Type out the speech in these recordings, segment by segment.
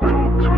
built to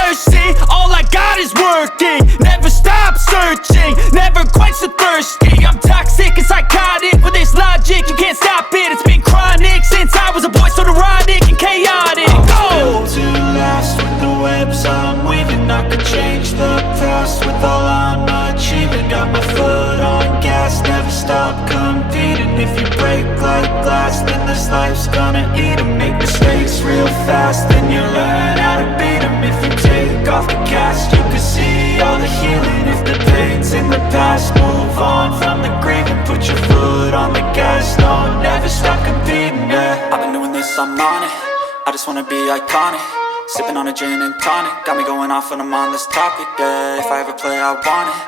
Working. Never stop searching. Never quench the thirsty. I'm toxic and psychotic with this logic. You can't stop it. It's been chronic since I was a boy, so neurotic and chaotic. Go! Oh. to last with the webs I'm weaving. I could change the past with all I'm achieving. Got my foot on gas, never stop competing. If you break like glass, then this life's gonna eat 'em. Make mistakes real fast, then you learn how to beat 'em. If you take off the cast, healing. If the pain's in the past, move on from the grave and put your foot on the gas. No, never stop competing. Yeah. I've been doing this, I'm on it. I just wanna be iconic. Sipping on a gin and tonic. Got me going off when I'm on this topic. Yeah. If I ever play, I want it.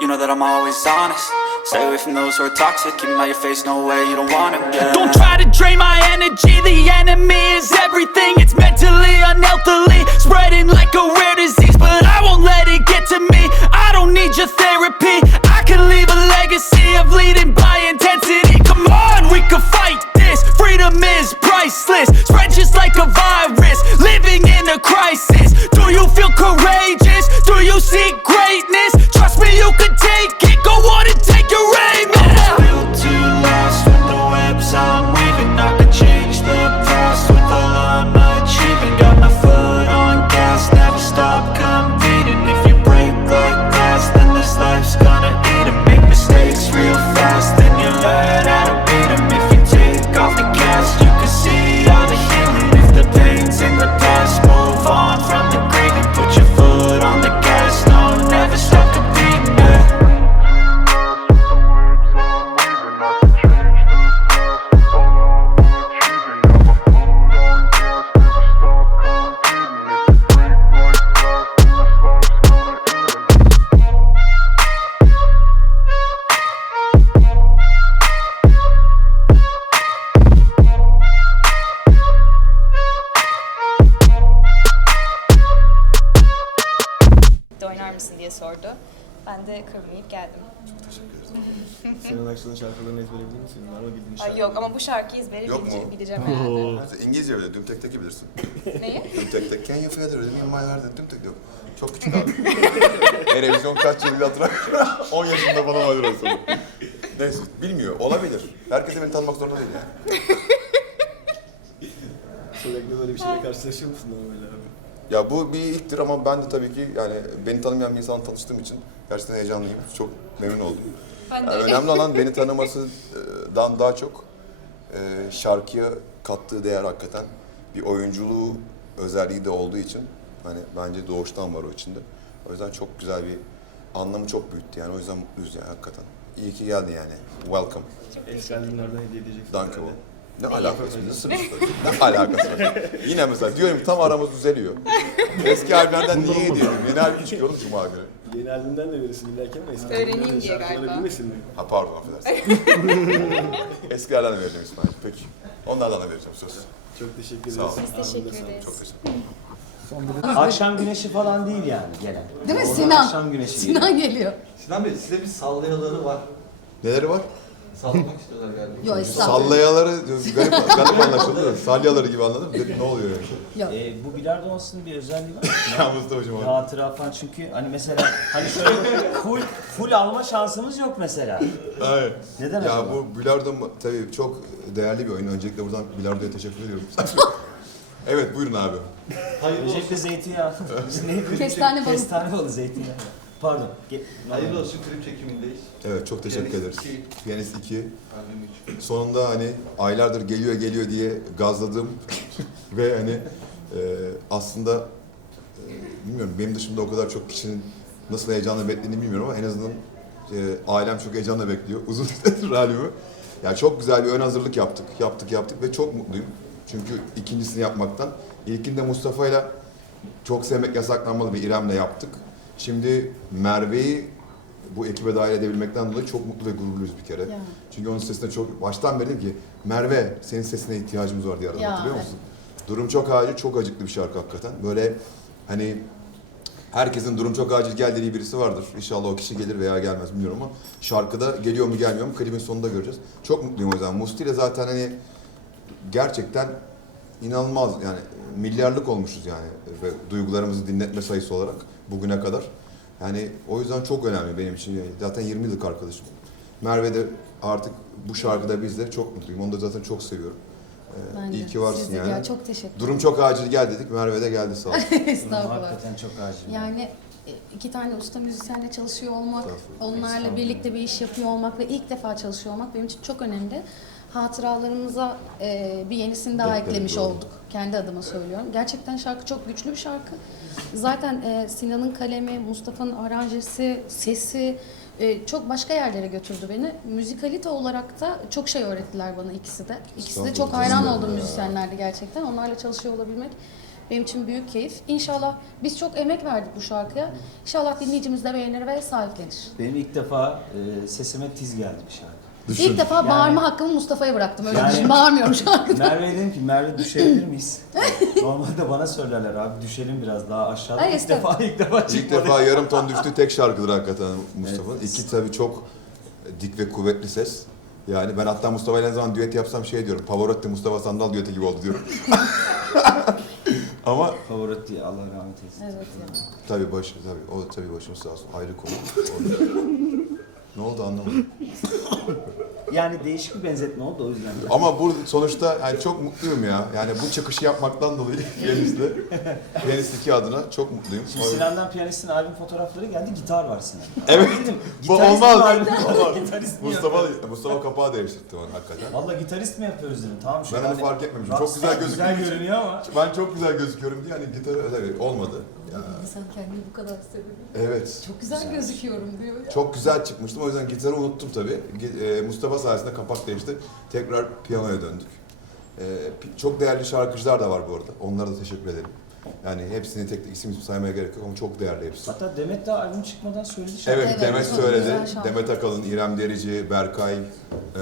You know that I'm always honest. Stay away from those who are toxic. Keep 'em out your face, no way, you don't it. Yeah. Don't try to drain my energy. The enemy is everything. It's mentally, unhealthily. Spreading like a rare disease. But I won't let it get to me. I don't need your therapy. Aksu'nun şarkılarını ezbere bilir misin? Var mı bildiğin şarkı? Ay yok ama bu şarkıyı ezbere Yok bilece- mu? bileceğim yani. Ha, sen İngilizce bile düm tek teki bilirsin. Neyi? Düm tek tek. Can you feel the rhythm in my heart? Düm tek yok. Çok küçük abi. Erevizyon kaç yıl hatırlamıyorum. 10 yaşında bana vardır o zaman. Neyse bilmiyor. Olabilir. Herkes beni tanımak zorunda değil yani. Sürekli böyle bir şeyle karşılaşıyor musun normalde abi? Ya bu bir ilktir ama ben de tabii ki yani beni tanımayan bir insanla tanıştığım için gerçekten heyecanlıyım. Çok memnun oldum. Ben de Yani önemli olan beni tanımasından daha çok e, şarkıya kattığı değer hakikaten bir oyunculuğu özelliği de olduğu için hani bence doğuştan var o içinde. O yüzden çok güzel bir anlamı çok büyüttü yani o yüzden mutluyuz yani hakikaten. İyi ki geldin yani. Welcome. Eski albümlerden hediye edeceksin. Danke herhalde. Ne alakası var? Nasıl bir? Ne alakası var? Yine mesela diyorum tam aramız düzeliyor. Eski albümlerden niye edeyim? Yeni albüm çıkıyor oğlum Cuma günü. Yeni albümden de verirsin illerken mi? Eski Öğreneyim albümlerden diye şarkıları galiba. bilmesin mi? Ha pardon affedersin. Eskilerden de vereceğim İsmail. Peki. Onlardan da vereceğim söz. Çok teşekkür ederiz. Sağ ol. Biz teşekkür ederiz. Çok teşekkür ederim. Akşam güneşi falan değil yani gelen. Değil mi Oradan Sinan? Akşam güneşi Sinan geliyor. Sinan Bey size bir sallayaları var. Neleri var? Sallamak istiyorlar galiba. Yok estağfurullah. Sallayaları garip, garip anlaşıldı da salyaları gibi anladım. Dedim ne oluyor yani? Yok. Ee, bu bilardo olsun bir özelliği var mı? Ya Mustafa'cığım abi. Hatıra falan çünkü hani mesela hani şöyle full full alma şansımız yok mesela. Hayır. Neden Ya acaba? bu bilardo mu- tabii çok değerli bir oyun. Öncelikle buradan bilardoya teşekkür ediyorum. evet buyurun abi. Hayırlı olsun. Öncelikle zeytinyağı. Biz neydi? Kestane balı. Kestane balı zeytinyağı. Pardon. Ge- Hayırlı olsun klip çekimindeyiz. Evet çok teşekkür Piyanist ederiz. iki. Piyanist 2. Albüm üç. Sonunda hani aylardır geliyor geliyor diye gazladım ve hani e, aslında e, bilmiyorum benim dışımda o kadar çok kişinin nasıl heyecanla beklediğini bilmiyorum ama en azından e, ailem çok heyecanla bekliyor. Uzun süredir albümü. Yani çok güzel bir ön hazırlık yaptık. Yaptık yaptık ve çok mutluyum. Çünkü ikincisini yapmaktan. İlkinde Mustafa'yla çok sevmek yasaklanmalı bir İrem'le yaptık. Şimdi Merve'yi bu ekibe dahil edebilmekten dolayı çok mutlu ve gururluyuz bir kere. Ya. Çünkü onun sesine çok baştan beri dedim ki Merve senin sesine ihtiyacımız var diye aradım Ya, hatırlıyor evet. musun? Durum çok acil, çok acıklı bir şarkı hakikaten. Böyle hani herkesin durum çok acil gel dediği birisi vardır. İnşallah o kişi gelir veya gelmez bilmiyorum ama şarkıda geliyor mu gelmiyor mu klibin sonunda göreceğiz. Çok mutluyum o yüzden. Musti ile zaten hani gerçekten inanılmaz yani milyarlık olmuşuz yani ve duygularımızı dinletme sayısı olarak bugüne kadar. Yani o yüzden çok önemli benim için. Yani Zaten 20 yıllık arkadaşım. Merve de artık bu şarkıda bizde çok mutluyum. Onu da zaten çok seviyorum. Ee, Ben de. iyi ki varsın Siz de yani. Ya çok teşekkür Durum çok acil gel dedik. Merve de geldi sağ olsun. Estağfurullah. hakikaten çok acil. Yani iki tane usta müzisyenle çalışıyor olmak, onlarla birlikte bir iş yapıyor olmak ve ilk defa çalışıyor olmak benim için çok önemli. Hatıralarımıza e, bir yenisini daha Ekledik, eklemiş doğru. olduk. Kendi adıma söylüyorum. Gerçekten şarkı çok güçlü bir şarkı. Zaten e, Sinan'ın kalemi, Mustafa'nın aranjesi, sesi e, çok başka yerlere götürdü beni. Müzikalite olarak da çok şey öğrettiler bana ikisi de. İkisi de çok hayran ya. müzisyenlerdi gerçekten. Onlarla çalışıyor olabilmek benim için büyük keyif. İnşallah biz çok emek verdik bu şarkıya. İnşallah dinleyicimiz de beğenir ve sahiplenir. Benim ilk defa e, sesime tiz geldi bir şarkı. İlk defa Yani- bağırma hakkımı Mustafa'ya bıraktım. Öyle Yani- düşün. Bağırmıyorum şarkıda. Merve'ye dedim ki Merve düşebilir miyiz? Normalde bana söylerler abi düşelim biraz daha aşağıda. Ay, ilk defa ilk defa çıkmadı. İlk defa yarım ton düştüğü tek şarkıdır hakikaten Mustafa'nın. İki tabii çok dik ve kuvvetli ses. Yani ben hatta Mustafa ile ne zaman düet yapsam şey diyorum. Pavarotti Mustafa Sandal düeti gibi oldu diyorum. Ama Favori Allah rahmet eylesin. Evet ya. tabii baş tabii o tabii başımız sağ olsun ayrı konu. O- ne oldu anlamadım. Yani değişik bir benzetme oldu o yüzden. Ama bu sonuçta yani çok mutluyum ya. Yani bu çıkışı yapmaktan dolayı Piyanist'le, Piyanist 2 adına çok mutluyum. Şimdi Sinan'dan piyanistin albüm fotoğrafları geldi, gitar var Sinan. Evet. Dedim, Bu gitarist mi olmaz. albüm? Olmaz. Gitarist mi Mustafa? Mustafa kapağı değiştirdi onu hakikaten. Valla gitarist mi yapıyoruz dedim. Tamam şu Ben onu fark etmemişim. Çok güzel Güzel gözüküyor. görünüyor ama. Ben çok güzel gözüküyorum diye hani gitarı tabii olmadı. Ya, Sen kendini bu kadar seviyorsun. evet. Çok güzel gözüküyorum diyor. ya. Çok güzel çıkmıştım. O yüzden gitarı unuttum tabii. E, Mustafa sayesinde kapak değişti. Tekrar piyanoya döndük. E, çok değerli şarkıcılar da var bu arada. Onlara da teşekkür ederim. Yani hepsini tek tek isim isim saymaya gerek yok ama çok değerli hepsi. Hatta Demet daha albüm çıkmadan söyledi şarkı. Evet, Evet, Demet söyledi. güzel. Demet Akalın, İrem Derici, Berkay,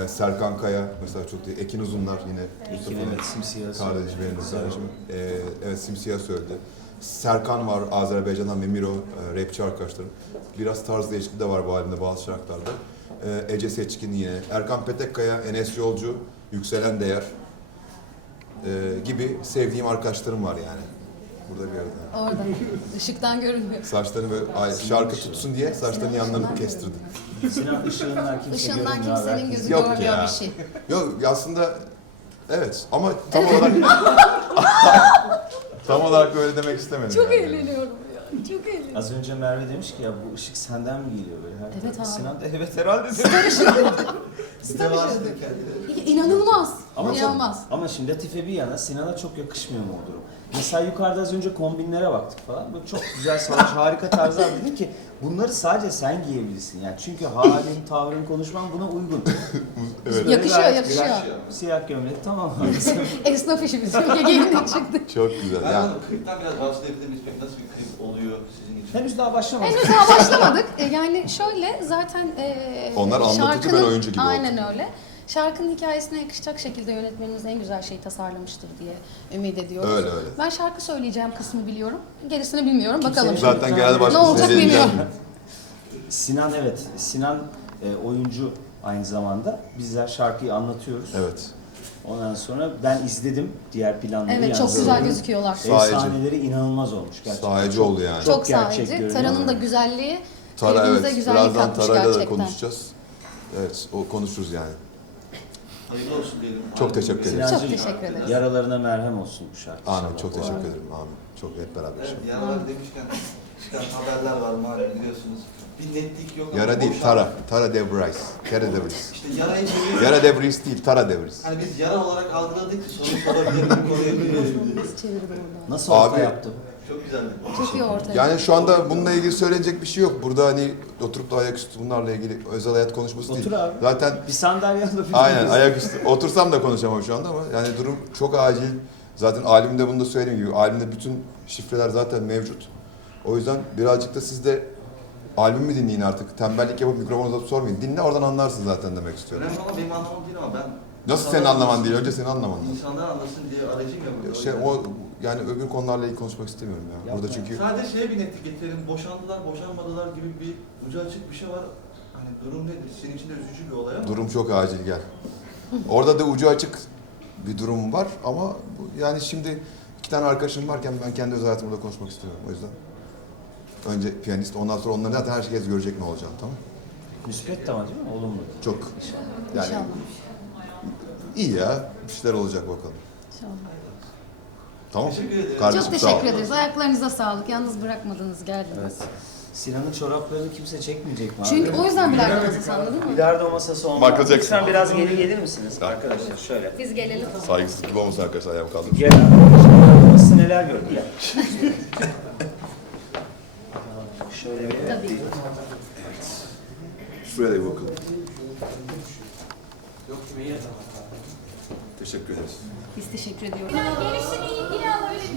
e, Serkan Kaya mesela çok değil. Ekin Uzunlar yine. Ekin Mustafa'nın evet simsiyah. Kardeşi benim de Güzel. kardeşim. Ee, evet Simsiyah söyledi. Serkan var Azerbaycan'dan Memiro, e, rapçi arkadaşlarım. Biraz tarz değişikliği de var bu albümde bazı şarkılarda. Ee, Ece Seçkin yine. Erkan Petekkaya, Enes Yolcu, Yükselen Değer ee, gibi sevdiğim arkadaşlarım var yani. Burada bir arada. Orada. Işıktan görünmüyor. Saçlarını böyle ay, şarkı tutsun diye saçlarını yanlarını kestirdim. Sinan ışığından kimse Işığından kimsenin gözü Yok görmüyor ya. bir şey. Yok aslında evet ama tam olarak tam olarak böyle demek istemedim. Çok yani. eğleniyorum ya. Çok eğleniyorum. Az önce Merve demiş ki ya bu ışık senden mi geliyor böyle? Her Evet tarafı. abi. Sinan da evet herhalde dedi. Star ışığı. İnanılmaz. Ama, İnanılmaz. ama şimdi Latife bir yana Sinan'a çok yakışmıyor mu o durum? Mesela yukarıda az önce kombinlere baktık falan. Böyle çok güzel salaş harika tarzlar dedim ki bunları sadece sen giyebilirsin. Yani çünkü halin, tavrın, konuşman buna uygun. Evet. Yakışıyor, gayet yakışıyor. Siyah gömlek tamam. Esnaf işi bizim. Gelinlik çıktı. Çok güzel. Ben Yani onu klipten biraz miyiz? Peki Nasıl bir klip oluyor sizin için? Henüz daha başlamadık. Henüz daha başlamadık. E, Yani şöyle zaten e, Onlar anlatıcı, ben oyuncu gibi Aynen öyle. Şarkının hikayesine yakışacak şekilde yönetmenimiz en güzel şeyi tasarlamıştır diye ümit ediyoruz. Öyle, öyle. Ben şarkı söyleyeceğim kısmı biliyorum. Gerisini bilmiyorum. Bakalım. Kimsenin- zaten genelde başka Ne olacak bir şey bilmiyorum. Sinan evet. Sinan e, oyuncu aynı zamanda. Bizler şarkıyı anlatıyoruz. Evet. Ondan sonra ben izledim diğer planları. Evet çok yalnız güzel gözüküyorlar. Ev Sahici. sahneleri inanılmaz olmuş gerçekten. Sahici oldu yani. Çok gerçek sahici. görünüyor. Tara'nın da güzelliği Tara klibimize evet. güzellik Birazdan katmış Tara'yla da gerçekten. konuşacağız. Evet, o konuşuruz yani. Hayırlı olsun diyelim. Çok teşekkür ederim. Çok teşekkür ederiz. Yaralarına merhem olsun bu şarkı. Amin. Çok teşekkür ederim. Amin. Çok hep beraber. Evet, inşallah. yaralar demişken çıkan haberler var malum biliyorsunuz. Bir netlik yok ama Yara değil, Tara. Tara Debris. Tara Debris. İşte yarayı çeviriyor. Yara Debris değil, Tara Debris. Hani biz yara olarak algıladık ki sonuç olabilir bu konuya bilmiyorum diye. Nasıl çevirdi orada? Nasıl orta Abi- yaptı? Çok güzeldi. Çok iyi ortaya. Yani şu anda bununla ilgili söylenecek bir şey yok. Burada hani oturup da ayaküstü bunlarla ilgili özel hayat konuşması Otur değil. abi. Zaten Bir sandalye alıp aynen ayaküstü. Otursam da konuşamam şu anda ama yani durum çok acil. Zaten albümde bunu da söylediğim gibi albümde bütün şifreler zaten mevcut. O yüzden birazcık da siz de albümü dinleyin artık. Tembellik yapıp mikrofonu uzatıp sormayın. Dinle oradan anlarsın zaten demek istiyorum. Önemli olan benim anlamam değil ama ben... Nasıl senin anlaman değil? Önce senin anlaman lazım. İnsanlar anlasın diye aracıyım ya burada. Şey, o yani öbür konularla ilgili konuşmak istemiyorum ya. Yapma. Burada çünkü Sadece şeye bir netlik getirelim. Boşandılar, boşanmadılar gibi bir ucu açık bir şey var. Hani durum nedir? Senin için de üzücü bir olay ama. durum çok acil gel. Orada da ucu açık bir durum var ama bu- yani şimdi iki tane arkadaşım varken ben kendi özel hayatımı da konuşmak istemiyorum o yüzden. Önce piyanist ondan sonra onların zaten herkes görecek ne olacağını tamam mı? Müspet de ama değil mi? Olumlu. Çok yani İnşallah. İyi ya bir şeyler olacak bakalım. İnşallah. Tamam. Teşekkür ederim. Kardeşim, Çok sağ ol. teşekkür ederiz. Ayaklarınıza sağlık. Yalnız bırakmadınız, geldiniz. Evet. Sinan'ın çoraplarını kimse çekmeyecek mi abi? Çünkü o yüzden sandı değil mi? Bilardo masası olmaz. Michael Jackson. Lütfen biraz geri gelir misiniz arkadaşlar? Şöyle. Biz gelelim. Saygısızlık gibi olmasın arkadaşlar ayağımı kaldırmış. Gel abi. Masası neler gördü ya. Şöyle bir Tabii. Şuraya da bir bakalım. Teşekkür ederiz. Biz teşekkür ediyoruz. Gelişini ilgili alabilir